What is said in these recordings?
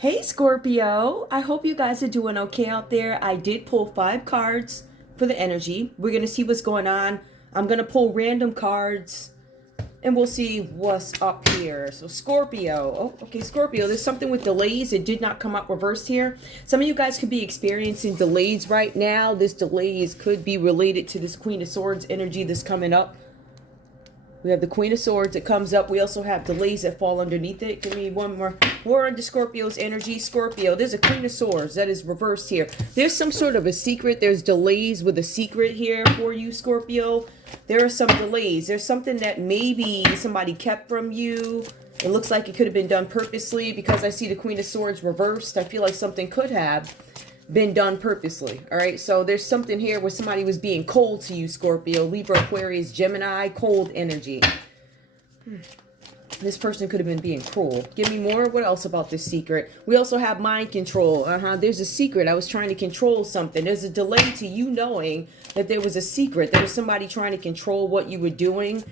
Hey Scorpio, I hope you guys are doing okay out there. I did pull 5 cards for the energy. We're going to see what's going on. I'm going to pull random cards and we'll see what's up here. So Scorpio, okay, Scorpio, there's something with delays. It did not come up reversed here. Some of you guys could be experiencing delays right now. This delays could be related to this Queen of Swords energy that's coming up. We have the Queen of Swords that comes up. We also have delays that fall underneath it. Give me one more. We're under Scorpio's energy. Scorpio, there's a Queen of Swords that is reversed here. There's some sort of a secret. There's delays with a secret here for you, Scorpio. There are some delays. There's something that maybe somebody kept from you. It looks like it could have been done purposely because I see the Queen of Swords reversed. I feel like something could have been done purposely. All right, so there's something here where somebody was being cold to you, Scorpio, Libra, Aquarius, Gemini, cold energy. This person could have been being cruel. Give me more. What else about this secret? We also have mind control. There's a secret. I was trying to control something. There's a delay to you knowing that there was a secret. There was somebody trying to control what you were doing.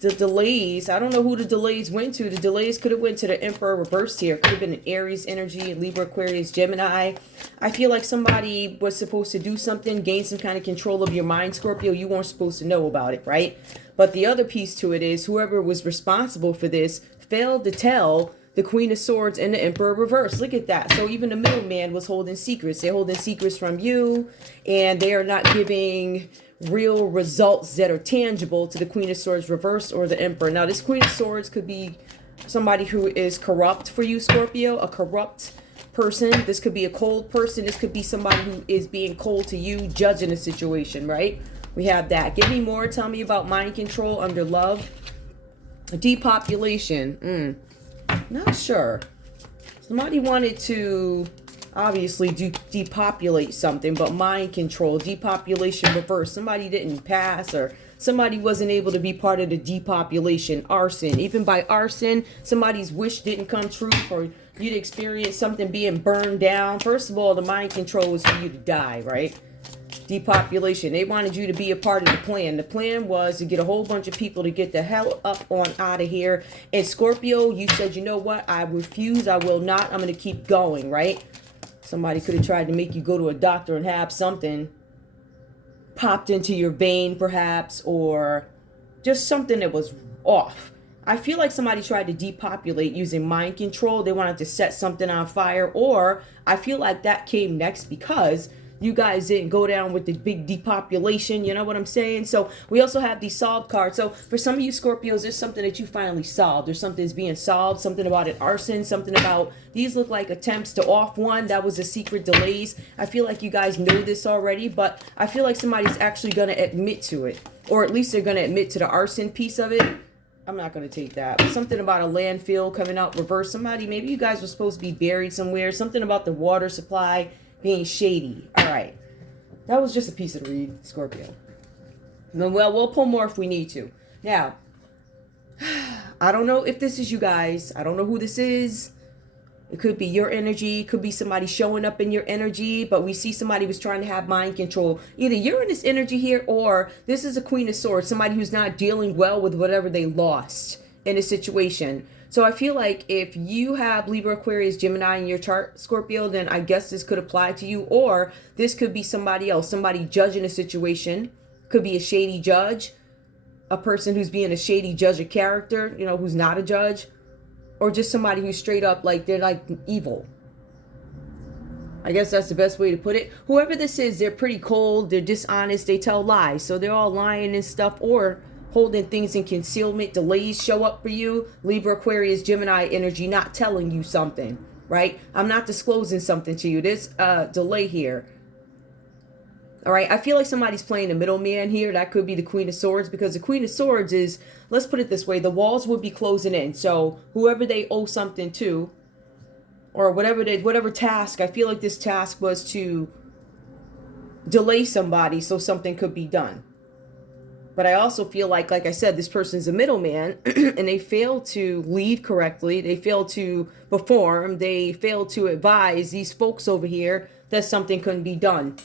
The delays, I don't know who the delays went to. The delays could have went to the Emperor reversed here. Could have been an Aries energy, Libra, Aquarius, Gemini. I feel like somebody was supposed to do something, gain some kind of control of your mind, Scorpio. You weren't supposed to know about it, right? But the other piece to it is whoever was responsible for this failed to tell the Queen of Swords and the Emperor reversed. Look at that. So even the middleman was holding secrets. They're holding secrets from you, and they are not giving real results that are tangible to the Queen of Swords reversed or the Emperor. Now, this Queen of Swords could be somebody who is corrupt for you, Scorpio, a corrupt person. This could be a cold person. This could be somebody who is being cold to you, judging a situation, right? We have that. Give me more. Tell me about mind control under love. Depopulation. Not sure. Somebody wanted to obviously depopulate something, but mind control, depopulation reverse. Somebody didn't pass, or somebody wasn't able to be part of the depopulation. Arson. Even by arson, somebody's wish didn't come true for you to experience something being burned down. First of all, the mind control was for you to die, right? Depopulation. They wanted you to be a part of the plan. The plan was to get a whole bunch of people to get the hell up on out of here. And Scorpio, you said, you know what? I refuse. I will not. I'm going to keep going, right? Somebody could have tried to make you go to a doctor and have something popped into your vein, perhaps, or just something that was off. I feel like somebody tried to depopulate using mind control. They wanted to set something on fire, or I feel like that came next because you guys didn't go down with the big depopulation. You know what I'm saying? So we also have the solved card. So for some of you Scorpios, there's something that you finally solved. There's something that's being solved. Something about an arson. Something about, these look like attempts to off one. That was a secret delays. I feel like you guys know this already, but I feel like somebody's actually going to admit to it. Or at least they're going to admit to the arson piece of it. I'm not going to take that. But something about a landfill coming out reverse. Somebody, maybe you guys were supposed to be buried somewhere. Something about the water supply being shady. All right. That was just a piece of the read, Scorpio. Well, we'll pull more if we need to. Now, I don't know if this is you guys. I don't know who this is. It could be your energy. It could be somebody showing up in your energy. But we see somebody was trying to have mind control. Either you're in this energy here, or this is a Queen of Swords. Somebody who's not dealing well with whatever they lost in a situation. So I feel like if you have Libra, Aquarius, Gemini in your chart, Scorpio, then I guess this could apply to you. Or this could be somebody else, somebody judging a situation. Could be a shady judge, a person who's being a shady judge of character, you know, who's not a judge. Or just somebody who's straight up like, they're like evil. I guess that's the best way to put it. Whoever this is, they're pretty cold, they're dishonest, they tell lies. So they're all lying and stuff, or holding things in concealment. Delays show up for you. Libra, Aquarius, Gemini energy, not telling you something, right? I'm not disclosing something to you. There's a delay here. All right, I feel like somebody's playing the middleman here. That could be the Queen of Swords, because the Queen of Swords is, let's put it this way, the walls would be closing in. So whoever they owe something to, or whatever task, I feel like this task was to delay somebody so something could be done. But I also feel like I said, this person's a middleman and they failed to lead correctly. They failed to perform. They failed to advise these folks over here that something couldn't be done.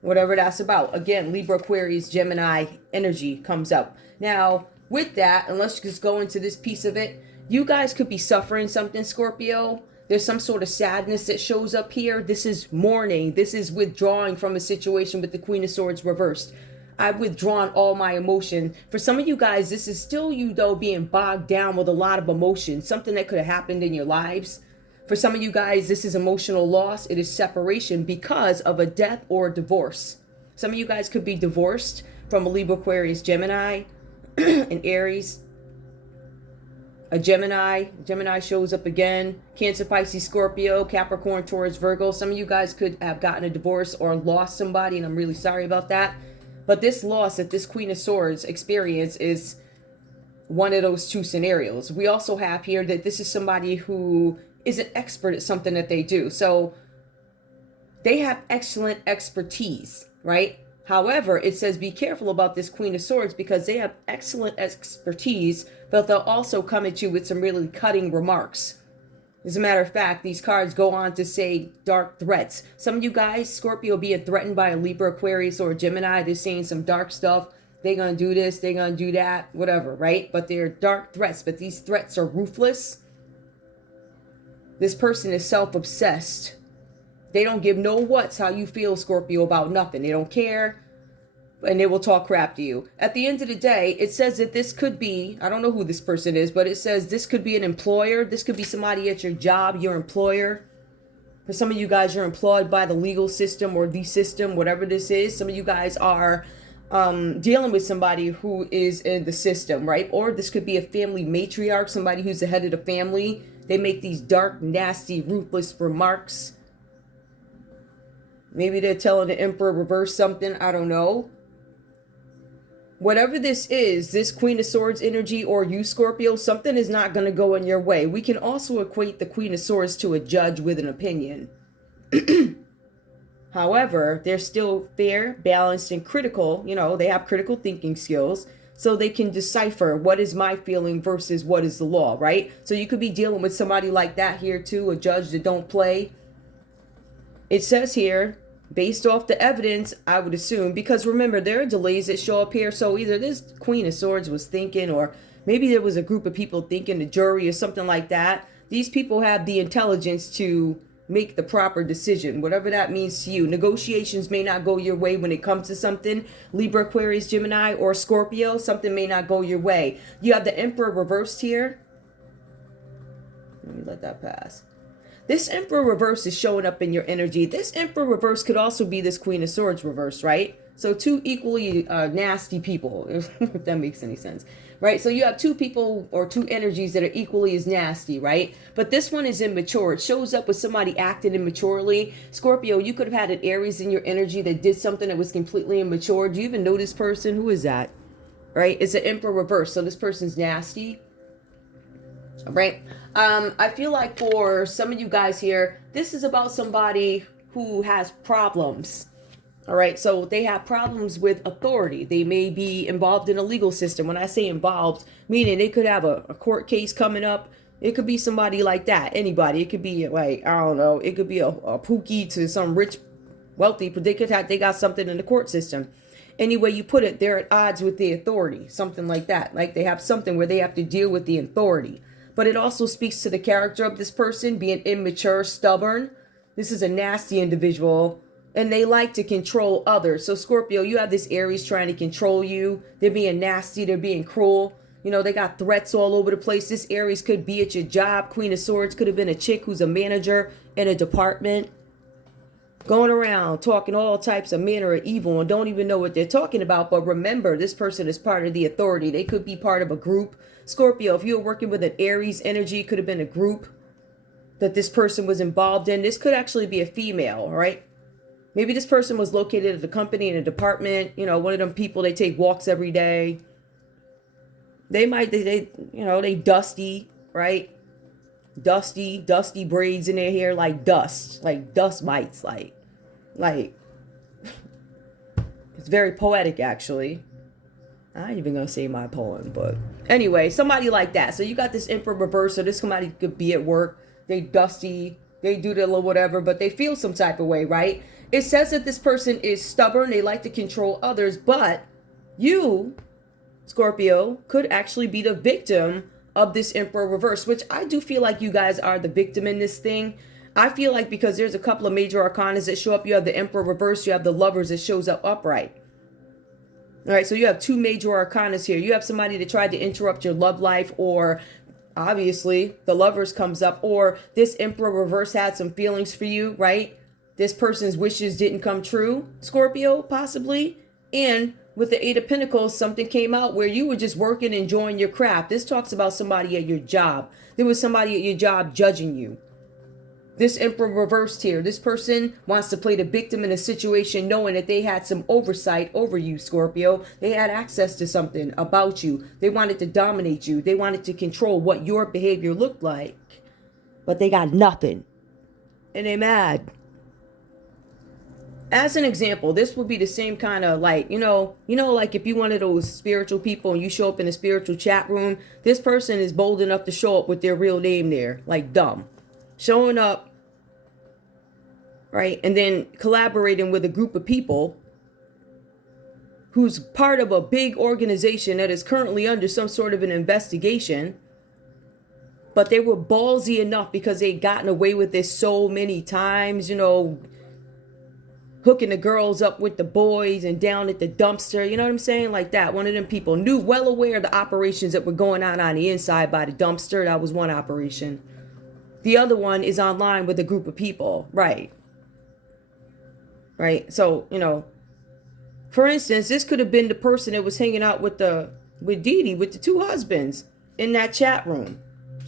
Whatever that's about. Again, Libra, Aquarius, Gemini energy comes up. Now, with that, and let's just go into this piece of it. You guys could be suffering something, Scorpio, There's some sort of sadness that shows up here. This is mourning. This is withdrawing from a situation with the Queen of Swords reversed. I've withdrawn all my emotion. For some of you guys, this is still you, though, being bogged down with a lot of emotion. Something that could have happened in your lives. For some of you guys, this is emotional loss. It is separation because of a death or a divorce. Some of you guys could be divorced from a Libra, Aquarius, Gemini, and Aries. A Gemini shows up again. Cancer, Pisces, Scorpio, Capricorn, Taurus, Virgo. Some of you guys could have gotten a divorce or lost somebody, and I'm really sorry about that. But this loss that this Queen of Swords experience is one of those two scenarios. We also have here that this is somebody who is an expert at something that they do. So they have excellent expertise, right? However, it says be careful about this Queen of Swords because they have excellent expertise, but they'll also come at you with some really cutting remarks. As a matter of fact, these cards go on to say dark threats. Some of you guys, Scorpio, being threatened by a Libra, Aquarius, or a Gemini, they're saying some dark stuff. They're going to do this, they're going to do that, whatever, right? But they're dark threats, but these threats are ruthless. This person is self-obsessed. They don't give no whats how you feel, Scorpio, about nothing. They don't care, and they will talk crap to you. At the end of the day, it says that this could be, I don't know who this person is, but it says this could be an employer. This could be somebody at your job, your employer. For some of you guys, you're employed by the legal system or the system, whatever this is. Some of you guys are dealing with somebody who is in the system, right? Or this could be a family matriarch, somebody who's the head of the family. They make these dark, nasty, ruthless remarks. Maybe they're telling the Emperor reverse something. I don't know. Whatever this is, this Queen of Swords energy or you, Scorpio, something is not going to go in your way. We can also equate the Queen of Swords to a judge with an opinion. However, they're still fair, balanced, and critical. You know, they have critical thinking skills. So they can decipher what is my feeling versus what is the law, right? So you could be dealing with somebody like that here too, a judge that don't play. It says here, based off the evidence, I would assume, because remember, there are delays that show up here. So either this Queen of Swords was thinking, or maybe there was a group of people thinking, the jury or something like that. These people have the intelligence to make the proper decision, whatever that means to you. Negotiations may not go your way when it comes to something. Libra, Aquarius, Gemini, or Scorpio, something may not go your way. You have the Emperor reversed here. Let me let that pass. This Emperor reverse is showing up in your energy. This Emperor reverse could also be this Queen of Swords reverse, right? So two equally nasty people, if that makes any sense, right? So you have two people or two energies that are equally as nasty, right? But this one is immature. It shows up with somebody acting immaturely. Scorpio, you could have had an Aries in your energy that did something that was completely immature. Do you even know this person? Who is that? Right? It's an Emperor reverse. So this person's nasty. Right? I feel like for some of you guys here, this is about somebody who has problems. All right, so they have problems with authority. They may be involved in a legal system. When I say involved, meaning they could have a court case coming up. It could be somebody like that, anybody. It could be like, I don't know, it could be a pookie to some rich, wealthy, but they got something in the court system. Any way you put it, they're at odds with the authority, something like that. Like they have something where they have to deal with the authority. But it also speaks to the character of this person, being immature, stubborn. This is a nasty individual. And they like to control others. So Scorpio, you have this Aries trying to control you. They're being nasty. They're being cruel. You know, they got threats all over the place. This Aries could be at your job. Queen of Swords could have been a chick who's a manager in a department. Going around talking all types of manner of evil and don't even know what they're talking about. But remember, this person is part of the authority. They could be part of a group. Scorpio, if you were working with an Aries energy, it could have been a group that this person was involved in. This could actually be a female, all right? Maybe this person was located at a company, in a department, you know, one of them people, they take walks every day. They dusty, right? Dusty braids in their hair, like dust mites, like, it's very poetic, actually. I ain't even gonna say my poem, but anyway, somebody like that. So you got this Emperor reverse, so this somebody could be at work. They dusty, they do their little whatever, but they feel some type of way, right? It says that this person is stubborn. They like to control others, but you, Scorpio, could actually be the victim of this Emperor reverse, which I do feel like you guys are the victim in this thing. I feel like because there's a couple of major arcanas that show up, you have the Emperor reverse, you have the Lovers that shows up upright. All right, so you have two major arcanas here. You have somebody that tried to interrupt your love life, or obviously the Lovers comes up, or this Emperor reverse had some feelings for you, right? This person's wishes didn't come true, Scorpio, possibly. And with the Eight of Pentacles, something came out where you were just working, enjoying your craft. This talks about somebody at your job. There was somebody at your job judging you. This Emperor reversed here. This person wants to play the victim in a situation knowing that they had some oversight over you, Scorpio. They had access to something about you. They wanted to dominate you. They wanted to control what your behavior looked like. But they got nothing. And they mad. As an example, this would be the same kind of like, like if you one of those spiritual people and you show up in a spiritual chat room, this person is bold enough to show up with their real name there, like dumb. Showing up, right? And then collaborating with a group of people who's part of a big organization that is currently under some sort of an investigation. But they were ballsy enough because they'd gotten away with this so many times, hooking the girls up with the boys and down at the dumpster, you know what I'm saying? Like that. One of them people knew, well aware of the operations that were going on the inside by the dumpster. That was one operation. The other one is online with a group of people. Right. So, for instance, this could have been the person that was hanging out with Dee Dee, with the two husbands in that chat room.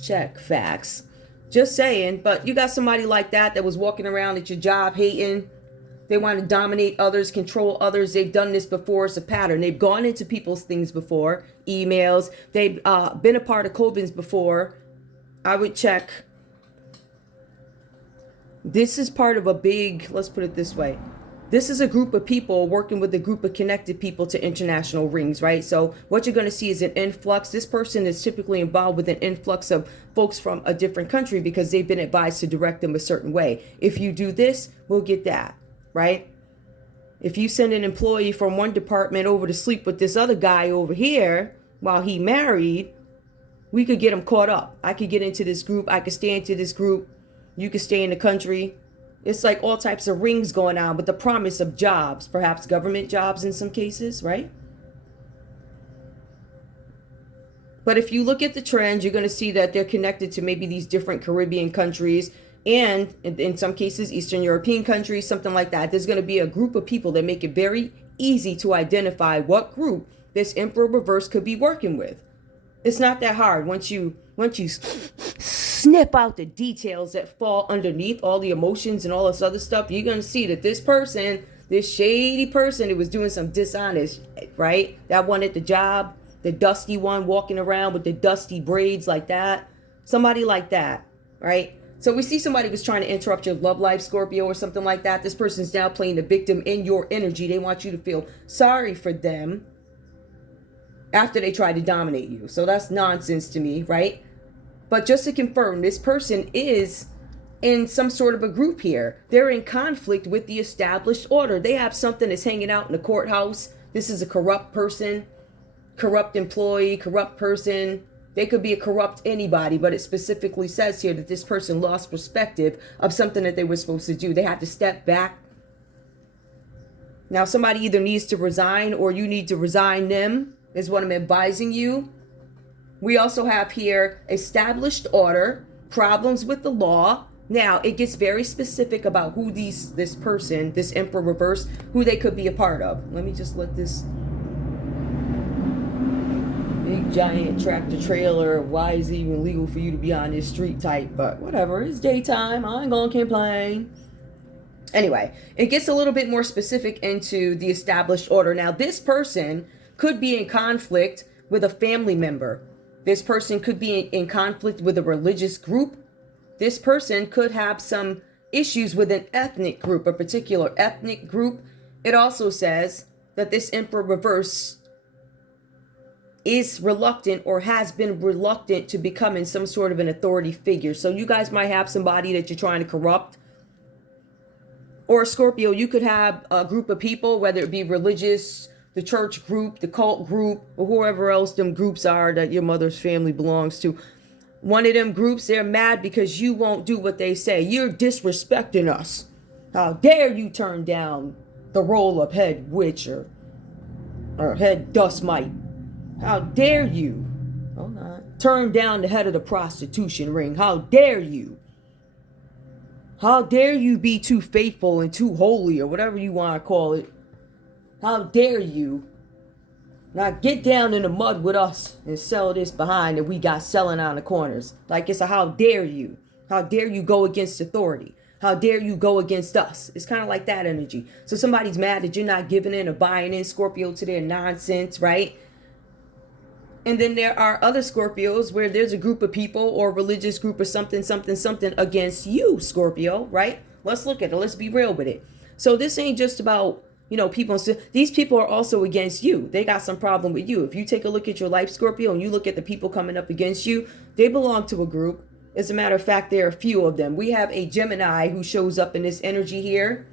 Check facts. Just saying. But you got somebody like that was walking around at your job hating. They want to dominate others, control others. They've done this before. It's a pattern. They've gone into people's things before. Emails. They've been a part of covens before. I would check. This is part of a big, let's put it this way. This is a group of people working with a group of connected people to international rings, right? So what you're going to see is an influx. This person is typically involved with an influx of folks from a different country because they've been advised to direct them a certain way. If you do this, we'll get that, right? If you send an employee from one department over to sleep with this other guy over here while he married, we could get him caught up. I could get into this group. I could stay into this group. You could stay in the country. It's like all types of rings going on with the promise of jobs, perhaps government jobs in some cases, right? But if you look at the trends, you're going to see that they're connected to maybe these different Caribbean countries and in some cases, Eastern European countries, something like that. There's going to be a group of people that make it very easy to identify what group this Emperor reverse could be working with. It's not that hard once you snip out the details that fall underneath all the emotions and all this other stuff. You're going to see that this person, this shady person, it was doing some dishonest, right? That one at the job, the dusty one walking around with the dusty braids like that. Somebody like that, right? So we see somebody was trying to interrupt your love life, Scorpio, or something like that. This person's now playing the victim in your energy. They want you to feel sorry for them after they try to dominate you. So that's nonsense to me, right? But just to confirm, this person is in some sort of a group here. They're in conflict with the established order. They have something that's hanging out in the courthouse. This is a corrupt person, corrupt employee, corrupt person. They could be a corrupt anybody, but it specifically says here that this person lost perspective of something that they were supposed to do. They had to step back. Now, somebody either needs to resign or you need to resign them, is what I'm advising you. We also have here established order, problems with the law. Now, it gets very specific about who this person, this Emperor reverse, who they could be a part of. Let me just let this big giant tractor trailer, why is it even legal for you to be on this street type? But whatever, it's daytime, I ain't gonna complain. Anyway, it gets a little bit more specific into the established order. Now, this person could be in conflict with a family member. This person could be in conflict with a religious group. This person could have some issues with an ethnic group, a particular ethnic group. It also says that this Emperor reverse is reluctant or has been reluctant to becoming some sort of an authority figure. So you guys might have somebody that you're trying to corrupt. Or Scorpio, you could have a group of people, whether it be religious the church group, the cult group, or whoever else them groups are that your mother's family belongs to. One of them groups, they're mad because you won't do what they say. You're disrespecting us. How dare you turn down the role of head witch or head dust mite? How dare you? Hold on. Turn down the head of the prostitution ring. How dare you? How dare you be too faithful and too holy, or whatever you want to call it? How dare you? Now get down in the mud with us and sell this behind that we got selling on the corners. Like it's a how dare you? How dare you go against authority? How dare you go against us? It's kind of like that energy. So somebody's mad that you're not giving in or buying in, Scorpio, to their nonsense, right? And then there are other Scorpios where there's a group of people or religious group or something against you, Scorpio, right? Let's look at it. Let's be real with it. So this ain't just about, people. These people are also against you. They got some problem with you. If you take a look at your life, Scorpio, and you look at the people coming up against you, they belong to a group. As a matter of fact, there are a few of them. We have a Gemini who shows up in this energy here.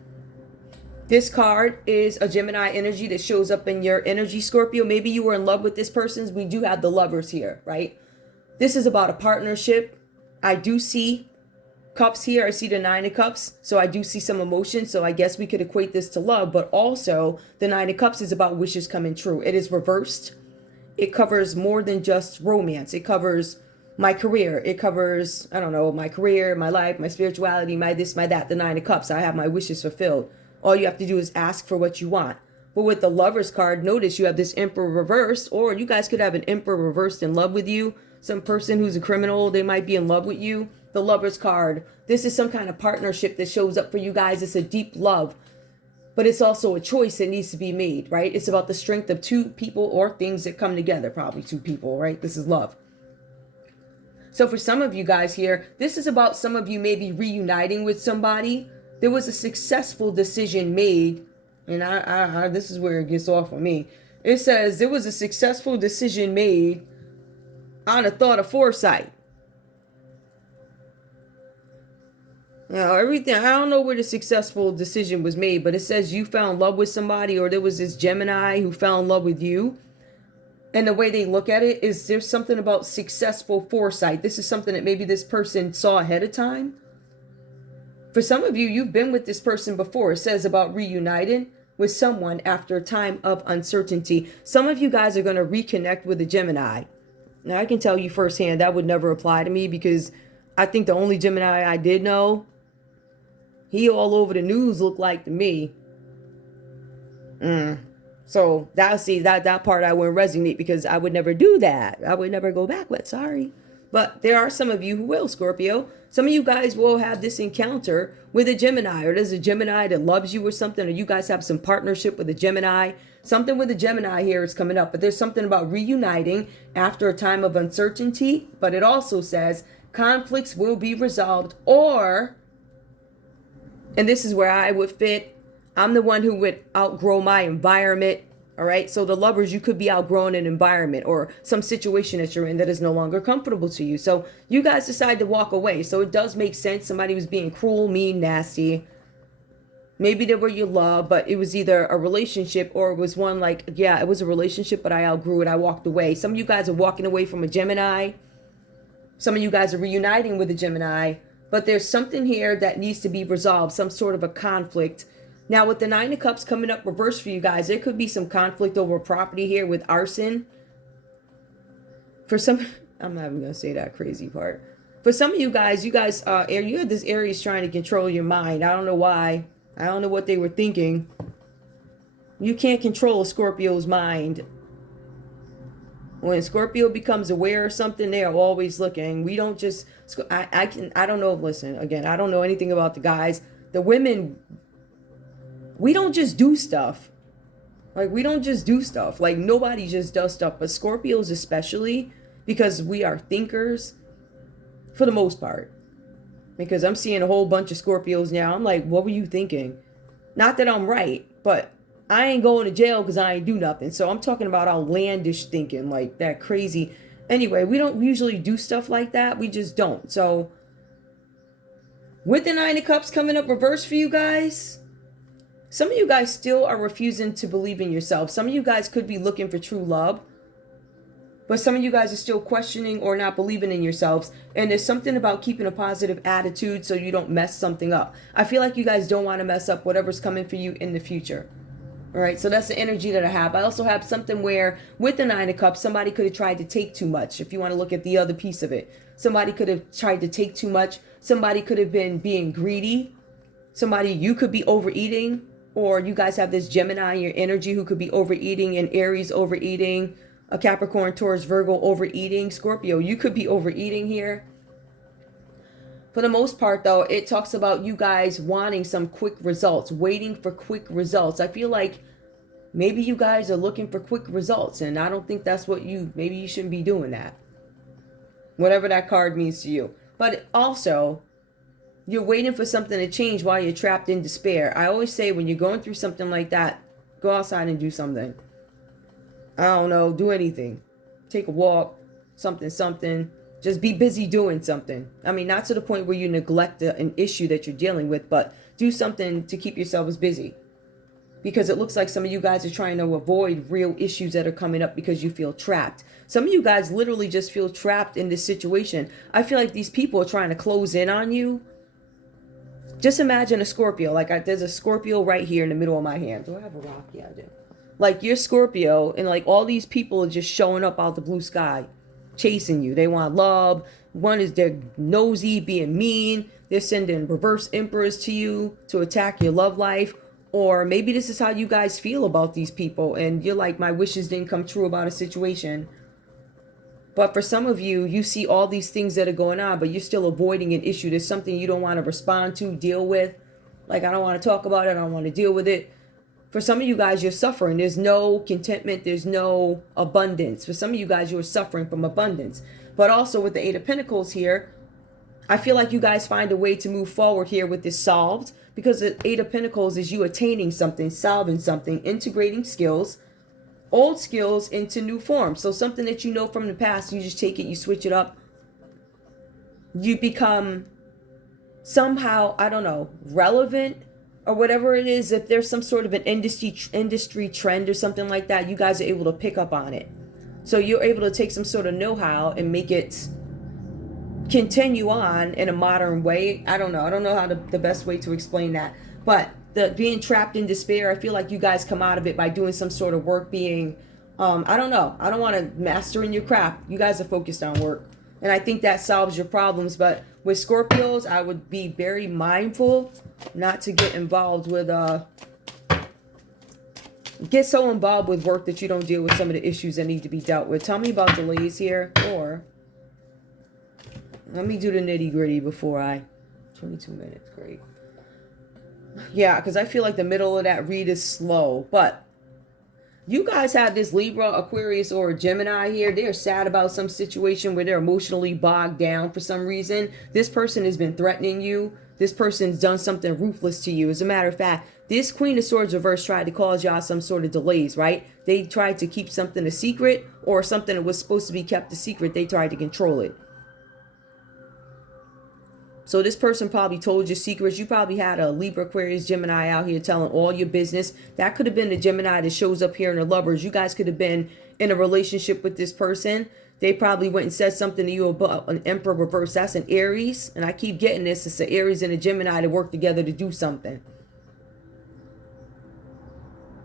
This card is a Gemini energy that shows up in your energy, Scorpio. Maybe you were in love with this person. We do have the lovers here, right? This is about a partnership. I do see cups here. I see the 9 of cups. So I do see some emotion. So I guess we could equate this to love. But also the 9 of cups is about wishes coming true. It is reversed. It covers more than just romance. It covers my career. It covers, I don't know, my career, my life, my spirituality, my this, my that, the 9 of cups. I have my wishes fulfilled. All you have to do is ask for what you want. But with the Lover's card, notice you have this Emperor reversed, or you guys could have an Emperor reversed in love with you. Some person who's a criminal, they might be in love with you. The Lover's card, this is some kind of partnership that shows up for you guys. It's a deep love, but it's also a choice that needs to be made, right? It's about the strength of two people or things that come together, probably two people, right? This is love. So for some of you guys here, this is about some of you maybe reuniting with somebody. There was a successful decision made, and I this is where it gets off on me. It says there was a successful decision made on a thought of foresight. Now, everything, I don't know where the successful decision was made, but it says you found love with somebody, or there was this Gemini who fell in love with you. And the way they look at it is there's something about successful foresight. This is something that maybe this person saw ahead of time. For some of you, you've been with this person before. It says about reuniting with someone after a time of uncertainty. Some of you guys are going to reconnect with a Gemini. Now, I can tell you firsthand that would never apply to me, because I think the only Gemini I did know, he all over the news looked like to me. So that part I wouldn't resonate, because I would never do that. I would never go backwards. Sorry. But there are some of you who will, Scorpio. Some of you guys will have this encounter with a Gemini, or there's a Gemini that loves you or something, or you guys have some partnership with a Gemini. Something with a Gemini here is coming up, but there's something about reuniting after a time of uncertainty. But it also says conflicts will be resolved, or, and this is where I would fit, I'm the one who would outgrow my environment. All right. So the lovers, you could be outgrowing an environment or some situation that you're in that is no longer comfortable to you. So you guys decide to walk away. So it does make sense. Somebody was being cruel, mean, nasty. Maybe they were your love, but it was either a relationship or it was one like, yeah, it was a relationship, but I outgrew it. I walked away. Some of you guys are walking away from a Gemini. Some of you guys are reuniting with a Gemini, but there's something here that needs to be resolved, some sort of a conflict. Now, with the 9 of Cups coming up reverse for you guys, there could be some conflict over property here with arson. For some, I'm not even going to say that crazy part. For some of you guys, you had this Aries trying to control your mind. I don't know why. I don't know what they were thinking. You can't control a Scorpio's mind. When Scorpio becomes aware of something, they are always looking. We don't just, I don't know, listen, again, I don't know anything about the guys. The women, we don't just do stuff. Like, we don't just do stuff. Like, nobody just does stuff. But Scorpios especially, because we are thinkers, for the most part. Because I'm seeing a whole bunch of Scorpios now. I'm like, what were you thinking? Not that I'm right, but I ain't going to jail because I ain't do nothing. So I'm talking about outlandish thinking, like that crazy. Anyway, we don't usually do stuff like that. We just don't. So with the 9 of Cups coming up reverse for you guys, Some of you guys still are refusing to believe in yourself. Some of you guys could be looking for true love, but some of you guys are still questioning or not believing in yourselves. And there's something about keeping a positive attitude so you don't mess something up. I feel like you guys don't want to mess up whatever's coming for you in the future. All right, so that's the energy that I have. I also have something where with the Nine of Cups, somebody could have tried to take too much. If you want to look at the other piece of it, somebody could have tried to take too much. Somebody could have been being greedy. Somebody, you could be overeating, or you guys have this Gemini in your energy who could be overeating, and Aries overeating, a Capricorn, Taurus, Virgo overeating, Scorpio, you could be overeating here. For the most part, though, it talks about you guys wanting some quick results, waiting for quick results. I feel like maybe you guys are looking for quick results, and I don't think that's what maybe you shouldn't be doing that. Whatever that card means to you. But also, you're waiting for something to change while you're trapped in despair. I always say when you're going through something like that, go outside and do something. I don't know, do anything. Take a walk, something. Just be busy doing something. I mean, not to the point where you neglect an issue that you're dealing with, but do something to keep yourselves busy. Because it looks like some of you guys are trying to avoid real issues that are coming up because you feel trapped. Some of you guys literally just feel trapped in this situation. I feel like these people are trying to close in on you. Just imagine a Scorpio. Like there's a Scorpio right here in the middle of my hand. Do I have a rock? Yeah, I do. Like you're Scorpio, and like all these people are just showing up out the blue sky, chasing you. They want love. One is they're nosy, being mean. They're sending reverse emperors to you to attack your love life. Or maybe this is how you guys feel about these people, and you're like, my wishes didn't come true about a situation. But for some of you, you see all these things that are going on, but you're still avoiding an issue. There's something you don't want to respond to, deal with. Like, I don't want to talk about it. I don't want to deal with it. For some of you guys, you're suffering. There's no contentment. There's no abundance. For some of you guys, you're suffering from abundance. But also with the Eight of Pentacles here, I feel like you guys find a way to move forward here with this solved. Because the Eight of Pentacles is you attaining something, solving something, integrating skills, old skills into new forms. So something that you know from the past, you just take it, you switch it up. You become somehow, I don't know, relevant or whatever it is. If there's some sort of an industry trend or something like that, you guys are able to pick up on it. So you're able to take some sort of know-how and make it continue on in a modern way. I don't know how the best way to explain that. But the being trapped in despair, I feel like you guys come out of it by doing some sort of work, being, I don't know. I don't want to master in your craft. You guys are focused on work. And I think that solves your problems. But with Scorpios, I would be very mindful not to get involved with, get so involved with work that you don't deal with some of the issues that need to be dealt with. Tell me about delays here, or let me do the nitty gritty before 22 minutes, great. Yeah, because I feel like the middle of that read is slow. But you guys have this Libra, Aquarius, or Gemini here. They're sad about some situation where they're emotionally bogged down for some reason. This person has been threatening you. This person's done something ruthless to you. As a matter of fact, this Queen of Swords reverse tried to cause y'all some sort of delays, right? They tried to keep something a secret, or something that was supposed to be kept a secret. They tried to control it. So this person probably told you secrets. You probably had a Libra, Aquarius, Gemini out here telling all your business. That could have been the Gemini that shows up here in the Lovers. You guys could have been in a relationship with this person. They probably went and said something to you about an Emperor reverse. That's an Aries. And I keep getting this. It's an Aries and a Gemini to work together to do something.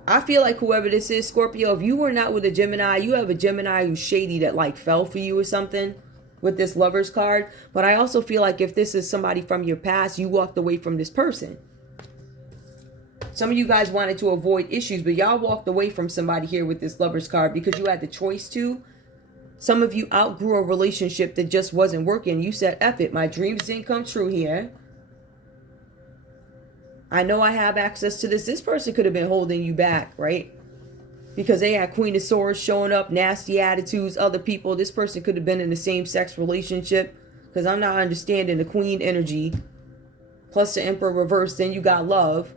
I feel like whoever this is, Scorpio, if you were not with a Gemini, you have a Gemini who's shady that like fell for you or something with this Lovers card. But I also feel like if this is somebody from your past, you walked away from this person. Some of you guys wanted to avoid issues, but y'all walked away from somebody here with this Lovers card because you had the choice to. Some of you outgrew a relationship that just wasn't working. You said, F it, my dreams didn't come true here. I know I have access to this. This person could have been holding you back, right? Because they had Queen of Swords showing up, nasty attitudes, other people. This person could have been in the same sex relationship. Because I'm not understanding the Queen energy. Plus the Emperor reverse, then you got love.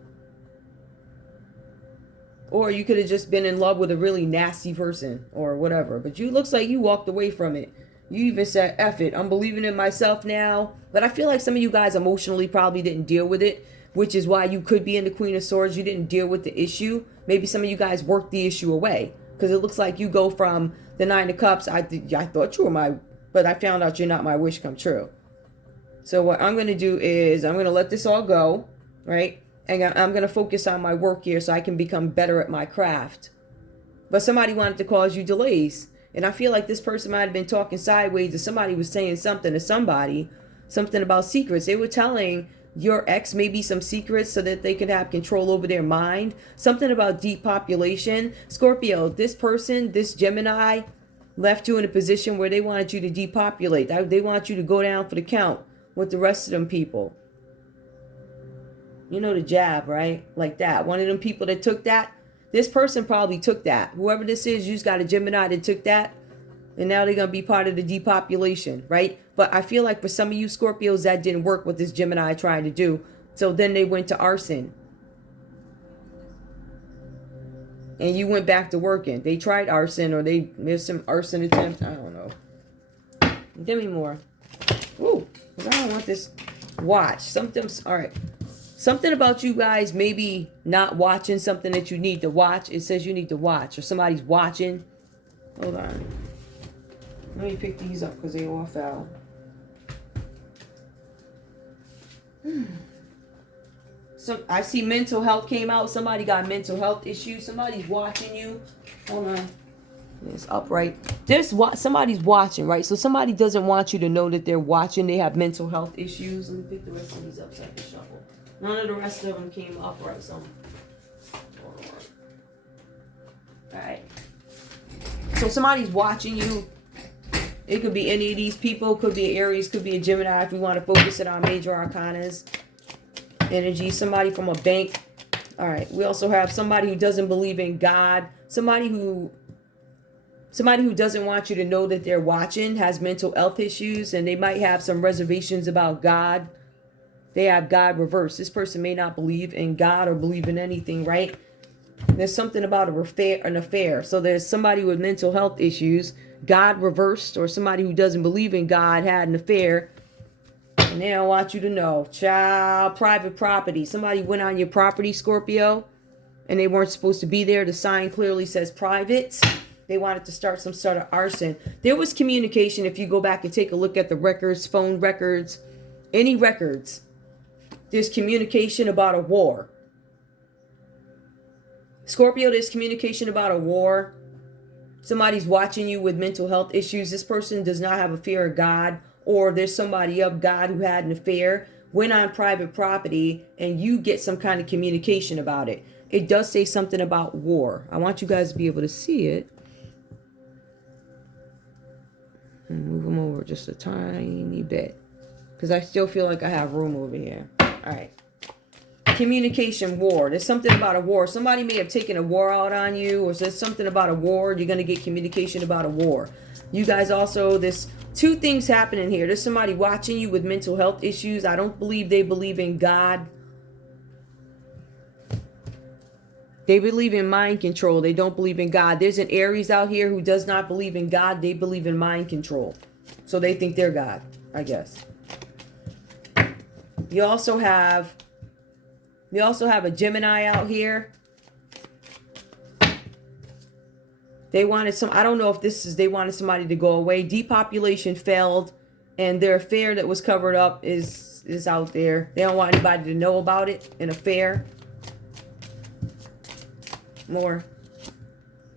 Or you could have just been in love with a really nasty person or whatever. But you looks like you walked away from it. You even said, F it, I'm believing in myself now. But I feel like some of you guys emotionally probably didn't deal with it. which is why you could be in the Queen of Swords. You didn't deal with the issue. Maybe some of you guys worked the issue away, because it looks like you go from the Nine of Cups. I thought you were my, but I found out you're not my wish come true. So what I'm going to do is I'm going to let this all go, right? And I'm going to focus on my work here so I can become better at my craft. But somebody wanted to cause you delays. And I feel like this person might have been talking sideways, or somebody was saying something to somebody, something about secrets. They were telling your ex maybe some secrets so that they could have control over their mind. Something about depopulation. Scorpio, this person, this Gemini, left you in a position where they wanted you to depopulate. They want you to go down for the count with the rest of them people. You know the jab, right? Like that. One of them people that took that. This person probably took that. Whoever this is, you just got a Gemini that took that. And now they're going to be part of the depopulation, right? But I feel like for some of you Scorpios, that didn't work what this Gemini tried to do. So then they went to arson. And you went back to working. They tried arson, or there's some arson attempt. I don't know. Give me more. Ooh, because I don't want this. Watch. Something's, all right. Something about you guys maybe not watching something that you need to watch. It says you need to watch, or somebody's watching. Hold on. Let me pick these up because they all fell. So I see mental health came out. Somebody got mental health issues. Somebody's watching you. Hold on. It's upright. Somebody's watching, right? So somebody doesn't want you to know that they're watching. They have mental health issues. Let me pick the rest of these up so I can shuffle. None of the rest of them came upright. So, all right. So somebody's watching you. It could be any of these people. Could be an Aries. Could be a Gemini. If we want to focus it on major arcanas energy. Somebody from a bank. All right. We also have somebody who doesn't believe in God. Somebody who doesn't want you to know that they're watching, has mental health issues, and they might have some reservations about God. They have God reversed. This person may not believe in God or believe in anything, right? There's something about an affair. So there's somebody with mental health issues, God reversed, or somebody who doesn't believe in God had an affair, and they don't want you to know. Child, private property. Somebody went on your property, Scorpio, and they weren't supposed to be there. The sign clearly says private. They wanted to start some sort of arson. There was communication. If you go back and take a look at the records, phone records, any records, there's communication about a war. Scorpio, there's communication about a war. Somebody's watching you with mental health issues. This person does not have a fear of God, or there's somebody of God who had an affair, went on private property, and you get some kind of communication about it. It does say something about war. I want you guys to be able to see it. And move them over just a tiny bit, because I still feel like I have room over here. All right. Communication, war. There's something about a war. Somebody may have taken a war out on you, or there's something about a war. You're going to get communication about a war. You guys also, there's two things happening here. There's somebody watching you with mental health issues. I don't believe they believe in God. They believe in mind control. They don't believe in God. There's an Aries out here who does not believe in God. They believe in mind control. So they think they're God, I guess. You also have a Gemini out here. They wanted I don't know if they wanted somebody to go away. Depopulation failed, and their affair that was covered up is out there. They don't want anybody to know about it. An affair. More.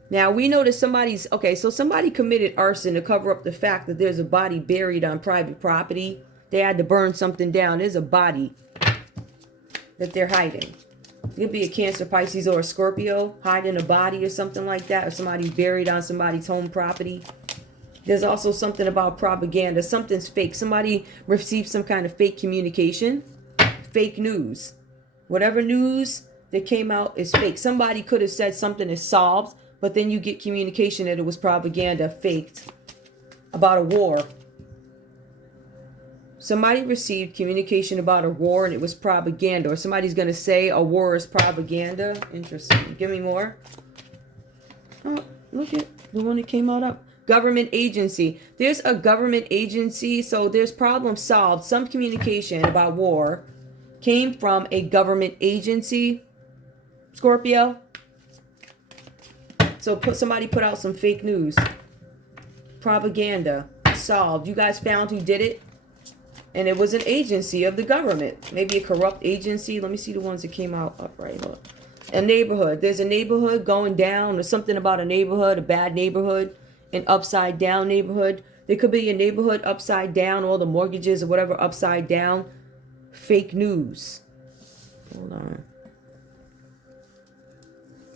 Now we know that somebody committed arson to cover up the fact that there's a body buried on private property. They had to burn something down. There's a body that they're hiding. It could be a Cancer, Pisces, or a Scorpio hiding a body or something like that, or somebody buried on somebody's home property. There's also something about propaganda. Something's fake. Somebody received some kind of fake communication. Fake news. Whatever news that came out is fake. Somebody could have said something is solved, but then you get communication that it was propaganda, faked, about a war. Somebody received communication about a war and it was propaganda. Or somebody's going to say a war is propaganda. Interesting. Give me more. Oh, look at the one that came out up. Government agency. There's a government agency, so there's problem solved. Some communication about war. came from a government agency, Scorpio. So somebody put out some fake news. Propaganda. Solved. You guys found who did it? And it was an agency of the government. Maybe a corrupt agency. Let me see the ones that came out upright. Look. A neighborhood. There's a neighborhood going down. There's something about a neighborhood, a bad neighborhood, an upside down neighborhood. There could be a neighborhood upside down, all the mortgages or whatever upside down. Fake news. Hold on.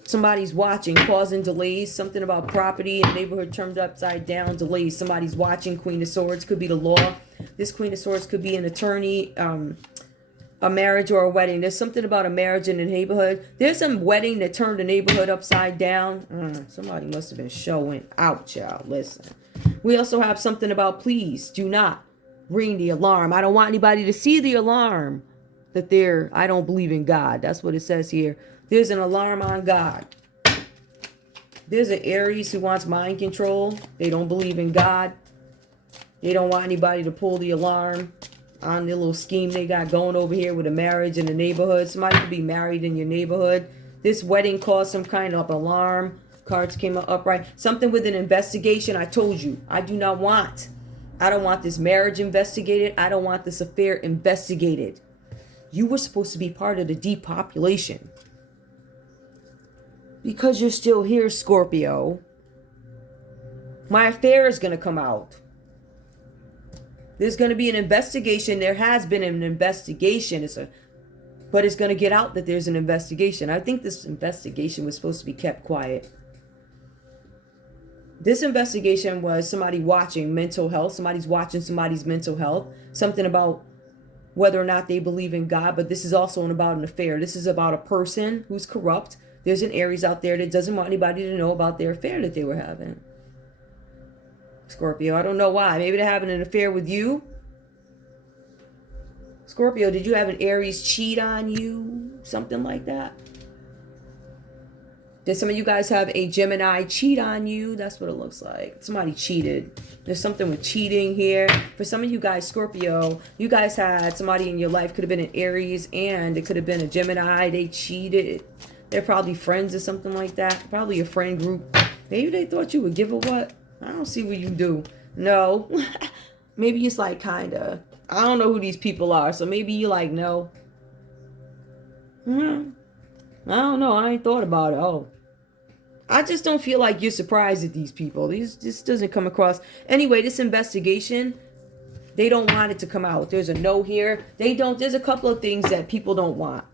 Somebody's watching, causing delays. Something about property and neighborhood turned upside down, delays. Somebody's watching. Queen of Swords could be the law. This Queen of Swords could be an attorney, a marriage or a wedding. There's something about a marriage in a neighborhood. There's some wedding that turned the neighborhood upside down. Somebody must have been showing out, y'all. Listen. We also have something about please do not ring the alarm. I don't want anybody to see the alarm that I don't believe in God. That's what it says here. There's an alarm on God. There's an Aries who wants mind control. They don't believe in God. They don't want anybody to pull the alarm on the little scheme they got going over here with a marriage in the neighborhood. Somebody could be married in your neighborhood. This wedding caused some kind of alarm. Cards came up upright. Something with an investigation. I told you, I don't want this marriage investigated. I don't want this affair investigated. You were supposed to be part of the depopulation. Because you're still here, Scorpio, my affair is going to come out. There's going to be an investigation. There has been an investigation. But it's going to get out that there's an investigation. I think this investigation was supposed to be kept quiet. This investigation was somebody watching mental health. Somebody's watching somebody's mental health. Something about whether or not they believe in God. But this is also about an affair. This is about a person who's corrupt. There's an Aries out there that doesn't want anybody to know about their affair that they were having. Scorpio, I don't know why. Maybe they're having an affair with you. Scorpio, did you have an Aries cheat on you? Something like that. Did some of you guys have a Gemini cheat on you? That's what it looks like. Somebody cheated. There's something with cheating here. For some of you guys, Scorpio, you guys had somebody in your life. Could have been an Aries and it could have been a Gemini. They cheated. They're probably friends or something like that. Probably a friend group. Maybe they thought you would give a what? I don't see what you do. No. Maybe it's like kind of. I don't know who these people are. So maybe you like, no. I don't know. I ain't thought about it. Oh. I just don't feel like you're surprised at these people. This doesn't come across. Anyway, this investigation, they don't want it to come out. There's a no here. There's a couple of things that people don't want.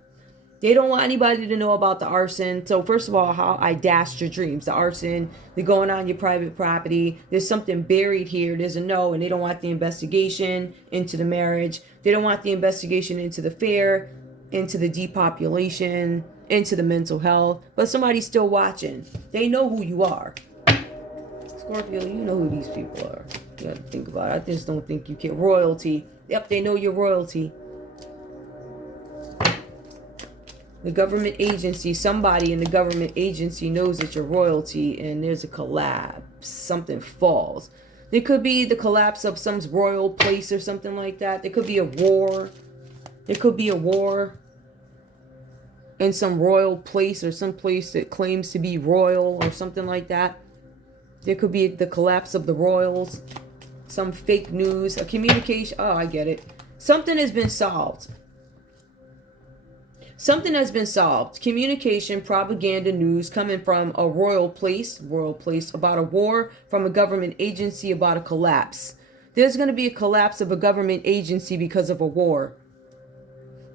They don't want anybody to know about the arson. So first of all, how I dashed your dreams. The arson, they're going on your private property. There's something buried here. There's a no, and they don't want the investigation into the marriage. They don't want the investigation into the fair, into the depopulation, into the mental health. But somebody's still watching. They know who you are. Scorpio, you know who these people are. You got to think about it. I just don't think you can. Royalty. Yep, they know you're royalty. The government agency, somebody in the government agency knows that you're royalty and there's a collapse. Something falls. There could be the collapse of some royal place or something like that. There could be a war. There could be a war in some royal place or some place that claims to be royal or something like that. There could be the collapse of the royals. Some fake news, a communication. Oh, I get it. Something has been solved. Something has been solved. Communication, propaganda, news coming from a royal place about a war, from a government agency about a collapse. There's going to be a collapse of a government agency because of a war.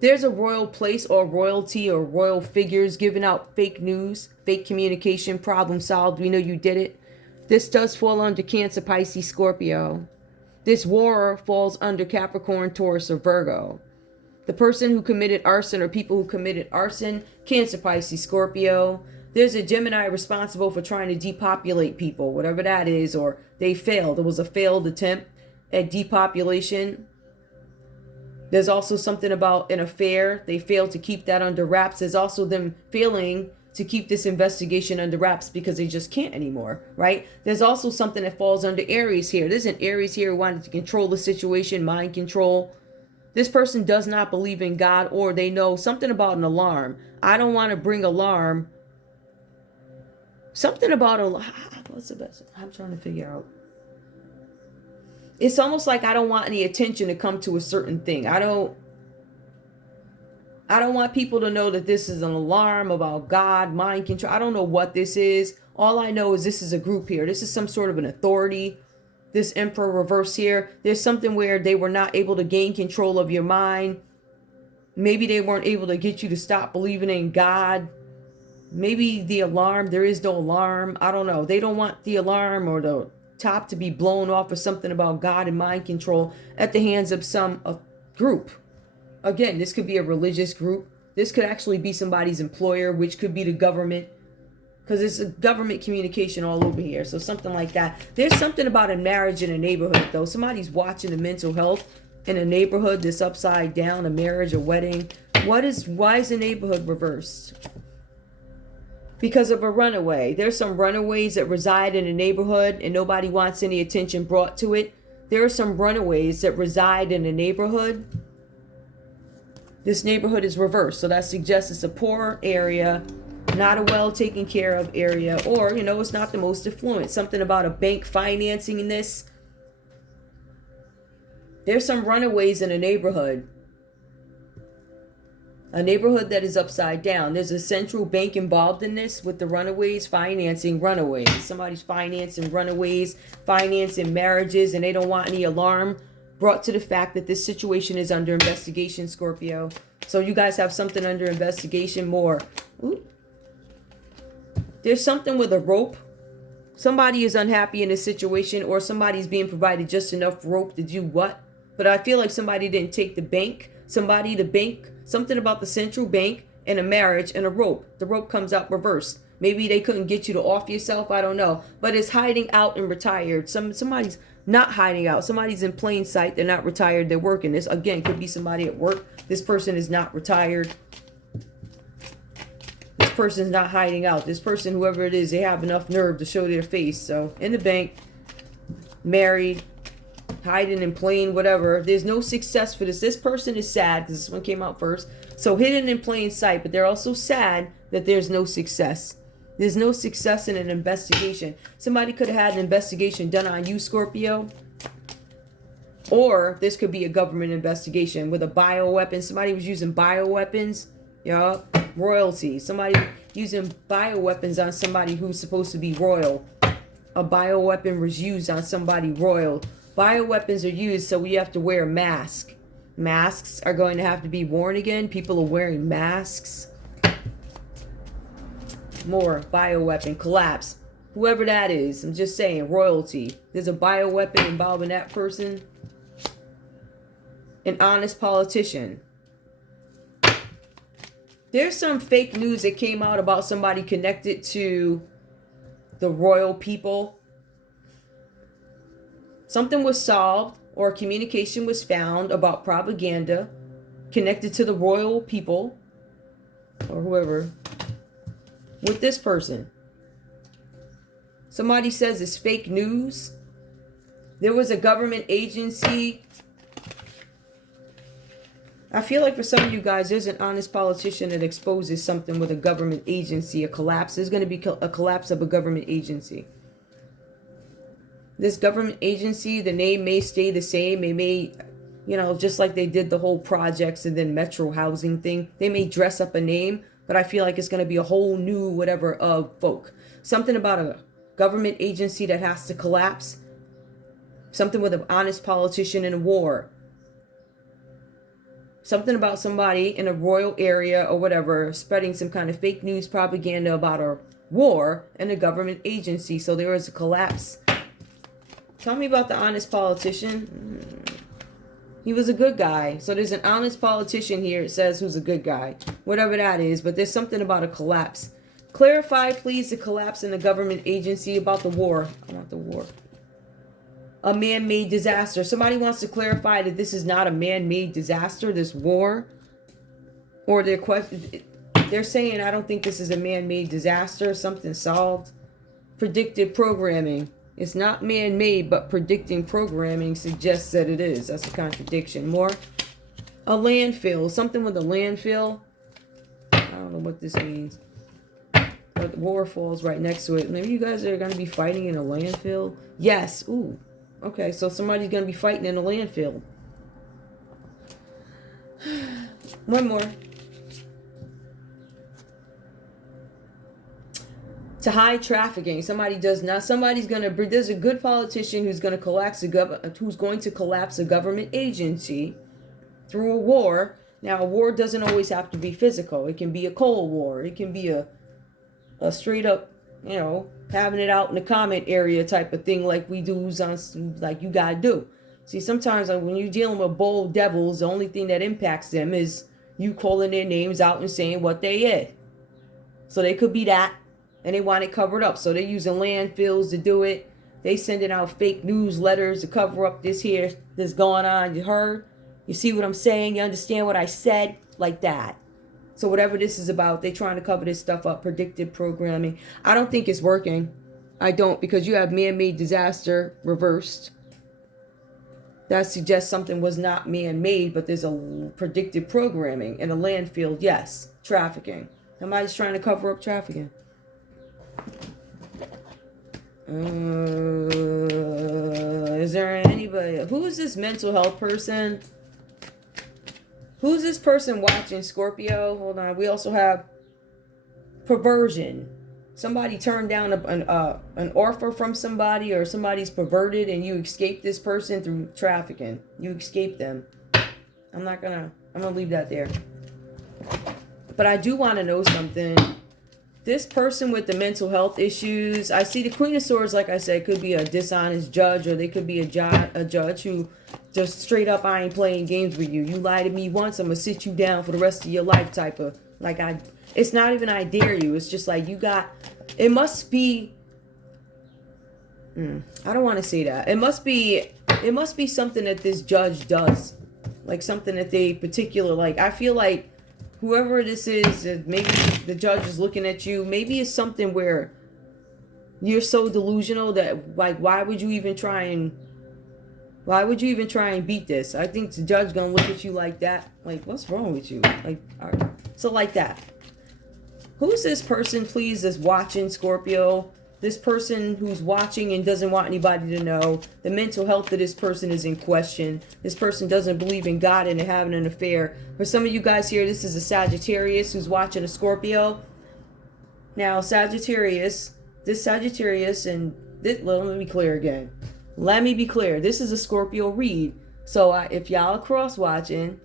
There's a royal place or royalty or royal figures giving out fake news, fake communication, problem solved. We know you did it. This does fall under Cancer, Pisces, Scorpio. This war falls under Capricorn, Taurus, or Virgo. The person who committed arson or people who committed arson, Cancer, Pisces, Scorpio. There's a Gemini responsible for trying to depopulate people, whatever that is, or they failed. It was a failed attempt at depopulation. There's also something about an affair. They failed to keep that under wraps. There's also them failing to keep this investigation under wraps because they just can't anymore, right? There's also something that falls under Aries here. There's an Aries here who wanted to control the situation, mind control. This person does not believe in God, or they know something about an alarm. I don't want to bring alarm. Something about a, what's the best? I'm trying to figure out. It's almost like I don't want any attention to come to a certain thing. I don't want people to know that this is an alarm about God, mind control. I don't know what this is. All I know is this is a group here. This is some sort of an authority. This Emperor reverse here. There's something where they were not able to gain control of your mind. Maybe they weren't able to get you to stop believing in God. Maybe the alarm, there is no alarm. I don't know. They don't want the alarm or the top to be blown off or something about God and mind control at the hands of some group. Again, this could be a religious group. This could actually be somebody's employer, which could be the government. Because it's a government communication all over here. So something like that. There's something about a marriage in a neighborhood, though. Somebody's watching the mental health in a neighborhood that's upside down, a marriage, a wedding. Why is the neighborhood reversed? Because of a runaway. There's some runaways that reside in a neighborhood and nobody wants any attention brought to it. There are some runaways that reside in a neighborhood. This neighborhood is reversed. So that suggests it's a poor area, not a well taken care of area, or, you know, it's not the most affluent. Something about a bank financing in this. There's some runaways in a neighborhood. A neighborhood that is upside down. There's a central bank involved in this with the runaways, financing runaways. Somebody's financing runaways, financing marriages, and they don't want any alarm brought to the fact that this situation is under investigation, Scorpio. So you guys have something under investigation more. Ooh. There's something with a rope. Somebody is unhappy in this situation, or somebody's being provided just enough rope to do what? But I feel like somebody didn't take the bank. The bank, something about the central bank and a marriage and a rope. The rope comes out reversed. Maybe they couldn't get you to off yourself. I don't know. But it's hiding out and retired. Somebody's not hiding out. Somebody's in plain sight. They're not retired. They're working. This, again, could be somebody at work. This person is not retired. This person's not hiding out. This person, whoever it is, they have enough nerve to show their face. So, in the bank, married, hiding in plain, whatever. There's no success for this. This person is sad because this one came out first. So, hidden in plain sight. But they're also sad that there's no success. There's no success in an investigation. Somebody could have had an investigation done on you, Scorpio. Or this could be a government investigation with a bioweapon. Somebody was using bioweapons. Yeah, royalty. Somebody using bioweapons on somebody who's supposed to be royal. A bioweapon was used on somebody royal. Bioweapons are used, so we have to wear a mask. Masks are going to have to be worn again. People are wearing masks. More bioweapon collapse. Whoever that is, I'm just saying, royalty. There's a bioweapon involving that person. An honest politician. There's some fake news that came out about somebody connected to the royal people. Something was solved or communication was found about propaganda connected to the royal people or whoever with this person. Somebody says it's fake news. There was a government agency. I feel like for some of you guys, there's an honest politician that exposes something with a government agency, a collapse. There's going to be a collapse of a government agency. This government agency, the name may stay the same. They may, you know, just like they did the whole projects and then metro housing thing. They may dress up a name, but I feel like it's going to be a whole new whatever of folk. Something about a government agency that has to collapse. Something with an honest politician in a war. Something about somebody in a royal area or whatever spreading some kind of fake news propaganda about a war and a government agency. So there is a collapse. Tell me about the honest politician. He was a good guy. So there's an honest politician here, it says, who's a good guy. Whatever that is. But there's something about a collapse. Clarify, please, the collapse in the government agency about the war. I want the war. A man-made disaster. Somebody wants to clarify that this is not a man-made disaster, this war. Or they're saying, I don't think this is a man-made disaster. Something solved. Predictive programming. It's not man-made, but predicting programming suggests that it is. That's a contradiction. More. A landfill. Something with a landfill. I don't know what this means. But the war falls right next to it. Maybe you guys are going to be fighting in a landfill. Yes. Ooh. Okay, so somebody's going to be fighting in a landfill. One more. To hide trafficking. Somebody does not. Somebody's going to. There's a good politician who's going to collapse a government agency through a war. Now, a war doesn't always have to be physical. It can be a cold war. It can be a straight up, you know, having it out in the comment area type of thing, like we do on, like you gotta do. See, sometimes when you're dealing with bold devils, the only thing that impacts them is you calling their names out and saying what they is. So they could be that, and they want it covered up. So they're using landfills to do it. They sending out fake newsletters to cover up this going on. You heard? You see what I'm saying? You understand what I said? Like that. So whatever this is about, they're trying to cover this stuff up. Predictive programming. I don't think it's working. I don't, because you have man-made disaster reversed. That suggests something was not man-made, but there's a predictive programming. In a landfill, yes. Trafficking. Somebody's trying to cover up trafficking. Is there anybody? Who is this mental health person? Who's this person watching, Scorpio? Hold on. We also have perversion. Somebody turned down an offer from somebody, or somebody's perverted and you escape this person through trafficking. You escape them. I'm gonna leave that there. But I do want to know something. This person with the mental health issues, I see the Queen of Swords, like I said, could be a dishonest judge, or they could be a judge who just straight up, I ain't playing games with you. You lie to me once, I'm going to sit you down for the rest of your life type of, like it's not even I dare you. It's just like it must be, I don't want to say that. It must be something that this judge does. Like something that they particular, like, I feel like whoever this is, maybe the judge is looking at you. Maybe it's something where you're so delusional that, like, why would you even try and beat this? I think the judge gonna look at you like that. Like, what's wrong with you? Like, all right. So like that. Who's this person, please, that's watching, Scorpio? This person who's watching and doesn't want anybody to know. The mental health of this person is in question. This person doesn't believe in God and having an affair. For some of you guys here, this is a Sagittarius who's watching a Scorpio. Now, Sagittarius, and this, let me be clear again. Let me be clear. This is a Scorpio read. So if y'all are cross-watching,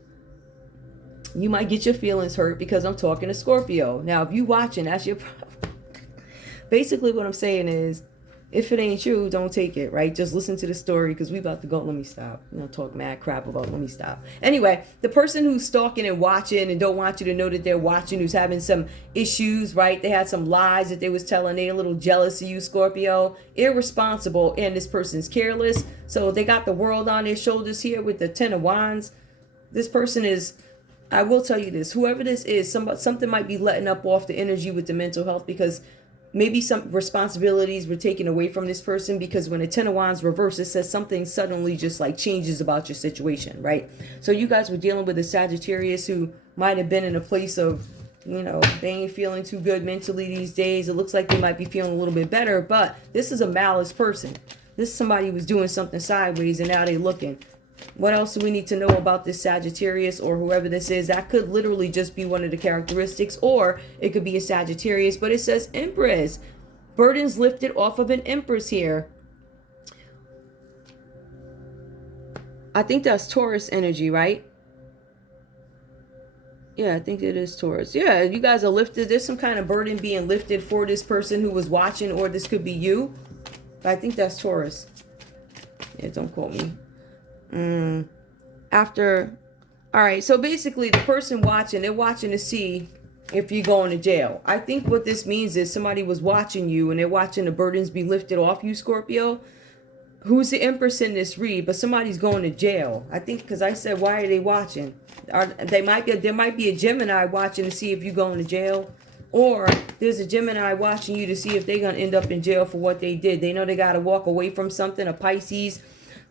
you might get your feelings hurt because I'm talking to Scorpio. Now, if you watching, that's your problem. Basically, what I'm saying is, if it ain't you, don't take it, right? Just listen to the story, because we about to go. Let me stop. Talk mad crap about. Let me stop. Anyway, the person who's stalking and watching and don't want you to know that they're watching, who's having some issues, right? They had some lies that they was telling. They're a little jealous of you, Scorpio. Irresponsible, and this person's careless. So they got the world on their shoulders here with the Ten of Wands. This person is, I will tell you this, whoever this is, something might be letting up off the energy with the mental health, because maybe some responsibilities were taken away from this person, because when a Ten of Wands reverse, it says something suddenly just like changes about your situation, right? So you guys were dealing with a Sagittarius who might have been in a place of, they ain't feeling too good mentally these days. It looks like they might be feeling a little bit better, but this is a malice person. This is somebody who was doing something sideways and now they looking. What else do we need to know about this Sagittarius or whoever this is? That could literally just be one of the characteristics, or it could be a Sagittarius, but it says Empress. Burdens lifted off of an Empress here. I think that's Taurus energy, right? Yeah, I think it is Taurus. Yeah, you guys are lifted. There's some kind of burden being lifted for this person who was watching, or this could be you. But I think that's Taurus. Yeah, don't quote me. All right, so basically the person watching, they're watching to see if you're going to jail. I think what this means is somebody was watching you and they're watching the burdens be lifted off you, Scorpio. Who's the Empress in this read? But somebody's going to jail. I think, because I said, why are they watching? There might be a Gemini watching to see if you're going to jail. Or there's a Gemini watching you to see if they're going to end up in jail for what they did. They know they got to walk away from something. A Pisces.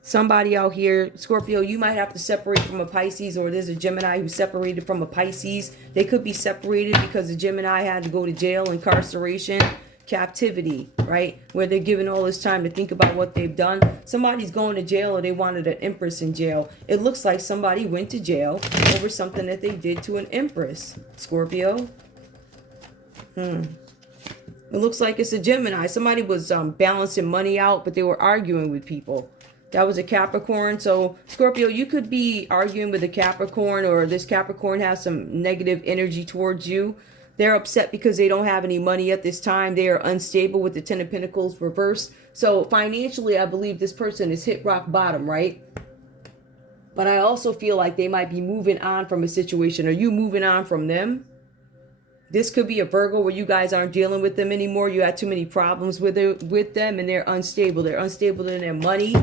Somebody out here, Scorpio, you might have to separate from a Pisces, or there's a Gemini who separated from a Pisces. They could be separated because the Gemini had to go to jail, incarceration, captivity, right? Where they're given all this time to think about what they've done. Somebody's going to jail, or they wanted an empress in jail. It looks like somebody went to jail over something that they did to an empress, Scorpio. It looks like it's a Gemini. Somebody was balancing money out, but they were arguing with people. That was a Capricorn. So, Scorpio, you could be arguing with a Capricorn, or this Capricorn has some negative energy towards you. They're upset because they don't have any money at this time. They are unstable with the Ten of Pentacles reversed. So, financially, I believe this person has hit rock bottom, right? But I also feel like they might be moving on from a situation. Are you moving on from them? This could be a Virgo where you guys aren't dealing with them anymore. You had too many problems with them, and they're unstable. They're unstable in their money.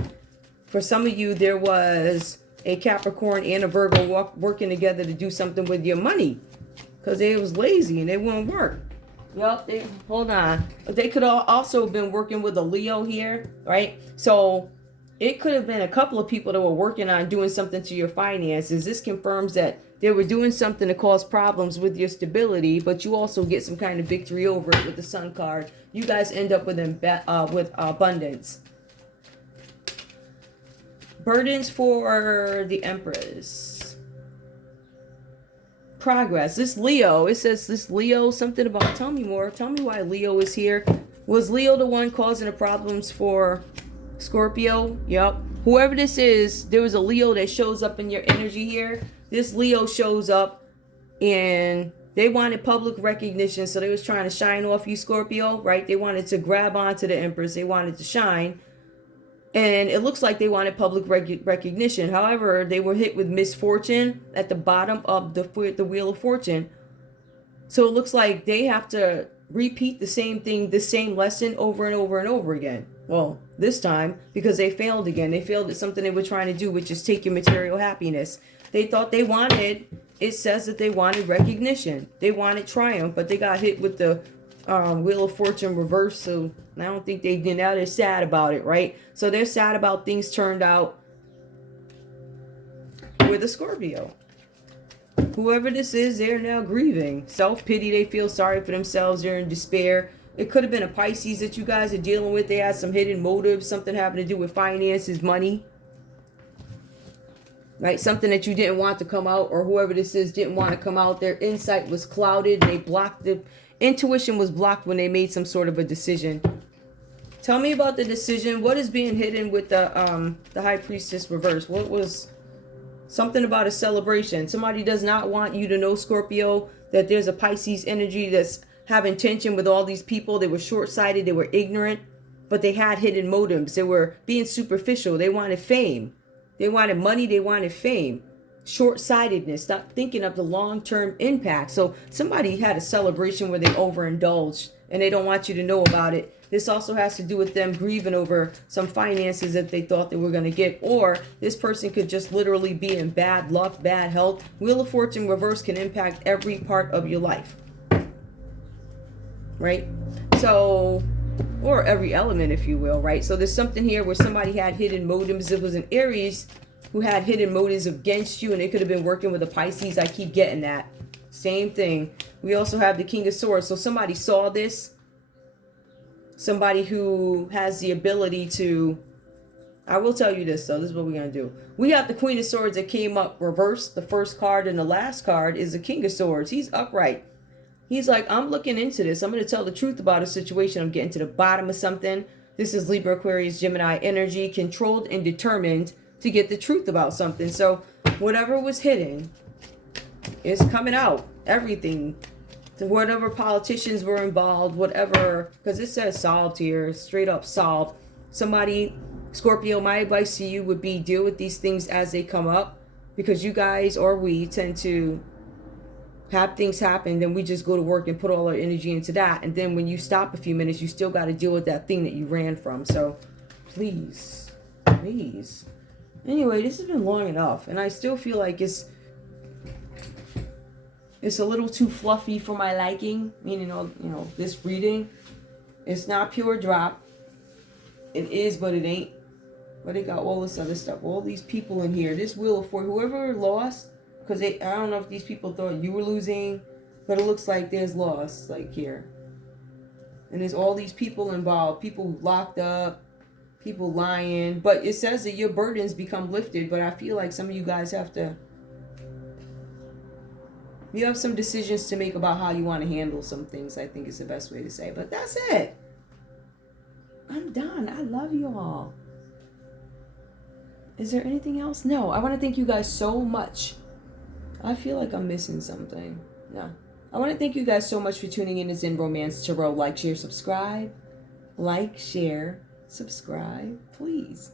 For some of you, there was a Capricorn and a Virgo working together to do something with your money because they was lazy and they wouldn't work. Yup, hold on. They could also have been working with a Leo here, right? So it could have been a couple of people that were working on doing something to your finances. This confirms that they were doing something to cause problems with your stability, but you also get some kind of victory over it with the Sun card. You guys end up with abundance. Burdens for the Empress. Progress. This Leo, it says this Leo, something about, tell me more. Tell me why Leo is here. Was Leo the one causing the problems for Scorpio? Yep. Whoever this is, there was a Leo that shows up in your energy here. This Leo shows up and they wanted public recognition. So they was trying to shine off you, Scorpio, right? They wanted to grab onto the Empress. They wanted to shine. And it looks like they wanted public recognition. However, they were hit with misfortune at the bottom of the Wheel of Fortune. So it looks like they have to repeat the same thing, the same lesson over and over and over again. Well, this time, because they failed again. They failed at something they were trying to do, which is take your material happiness. They thought they wanted, it says that they wanted recognition. They wanted triumph, but they got hit with the Wheel of Fortune reversed. So I don't think they did. Now they're sad about it, right? So they're sad about things turned out with a Scorpio. Whoever this is, they're now grieving. Self-pity, they feel sorry for themselves. They're in despair. It could have been a Pisces that you guys are dealing with. They had some hidden motives, something having to do with finances, money. Right? Something that you didn't want to come out, or whoever this is didn't want to come out. Their insight was clouded. They blocked the intuition was blocked when they made some sort of a decision. Tell me about the decision. What is being hidden with the High Priestess reverse? What was something about a celebration? Somebody does not want you to know, Scorpio, that there's a Pisces energy that's having tension with all these people. They were short-sighted. They were ignorant, but they had hidden motives. They were being superficial. They wanted fame. They wanted money. They wanted fame. Short-sightedness, not thinking of the long-term impact. So somebody had a celebration where they overindulged and they don't want you to know about it. This also has to do with them grieving over some finances that they thought they were going to get. Or this person could just literally be in bad luck, bad health. Wheel of Fortune reverse can impact every part of your life. Right? So, or every element, if you will, right? So there's something here where somebody had hidden motives. It was an Aries who had hidden motives against you, and they could have been working with a Pisces. I keep getting that. Same thing. We also have the King of Swords. So somebody saw this. Somebody who has the ability to... I will tell you this, though. This is what we're going to do. We have the Queen of Swords that came up reversed. The first card and the last card is the King of Swords. He's upright. He's like, I'm looking into this. I'm going to tell the truth about a situation. I'm getting to the bottom of something. This is Libra, Aquarius, Gemini energy, controlled and determined to get the truth about something. So whatever was hidden is coming out. Everything. Whatever politicians were involved, whatever, because it says solved here, straight up solved. Somebody, Scorpio, my advice to you would be deal with these things as they come up, because you guys or we tend to have things happen, then we just go to work and put all our energy into that. And then when you stop a few minutes, you still got to deal with that thing that you ran from. So please, please. Anyway, this has been long enough, and I still feel like it's a little too fluffy for my liking. Meaning, you know, this reading, it's not pure drop. It is, but it ain't. But they got all this other stuff. All these people in here. This Wheel of Fortune. Whoever lost, because I don't know if these people thought you were losing, but it looks like there's loss, like here. And there's all these people involved. People locked up. People lying. But it says that your burdens become lifted. But I feel like some of you guys have to... You have some decisions to make about how you want to handle some things, I think is the best way to say. But that's it. I'm done. I love you all. Is there anything else? No. I want to thank you guys so much. I feel like I'm missing something. No. I want to thank you guys so much for tuning in to Zen Romance Tarot. Like, share, subscribe. Like, share, subscribe. Please.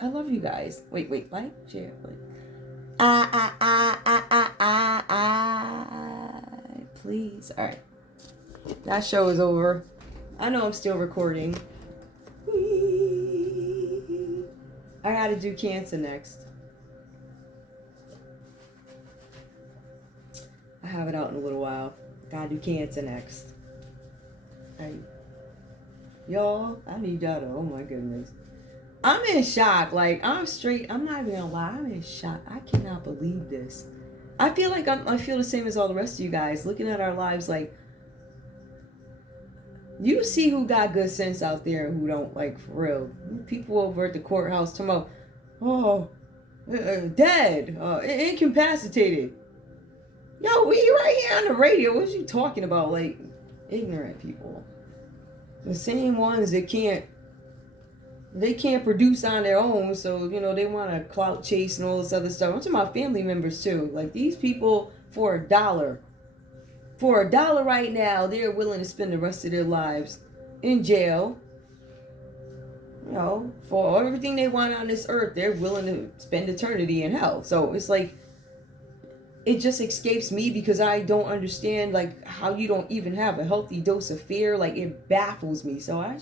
I love you guys. Wait. Like, share, like. Please. All right. That show is over. I know I'm still recording. I gotta do Cancer next. I have it out in a little while. Gotta do Cancer next. Y'all, I need y'all to, oh my goodness. I'm in shock. Like, I'm not even gonna lie. I'm in shock. I cannot believe this. I feel like I feel the same as all the rest of you guys. Looking at our lives, like, you see who got good sense out there and who don't, like, for real. People over at the courthouse talking about, oh, dead, incapacitated. Yo, we right here on the radio. What are you talking about? Like, ignorant people. The same ones that can't produce on their own, so, you know, they want to clout chase and all this other stuff. I'm talking about family members, too. Like, these people, for $1. For $1 right now, they're willing to spend the rest of their lives in jail. You know, for everything they want on this earth, they're willing to spend eternity in hell. So it's like, it just escapes me because I don't understand, like, how you don't even have a healthy dose of fear. Like, it baffles me. So I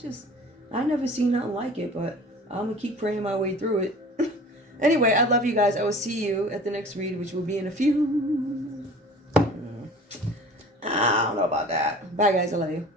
never seen nothing like it, but I'm going to keep praying my way through it. Anyway, I love you guys. I will see you at the next read, which will be in a few... I don't know about that. Bye, guys. I love you.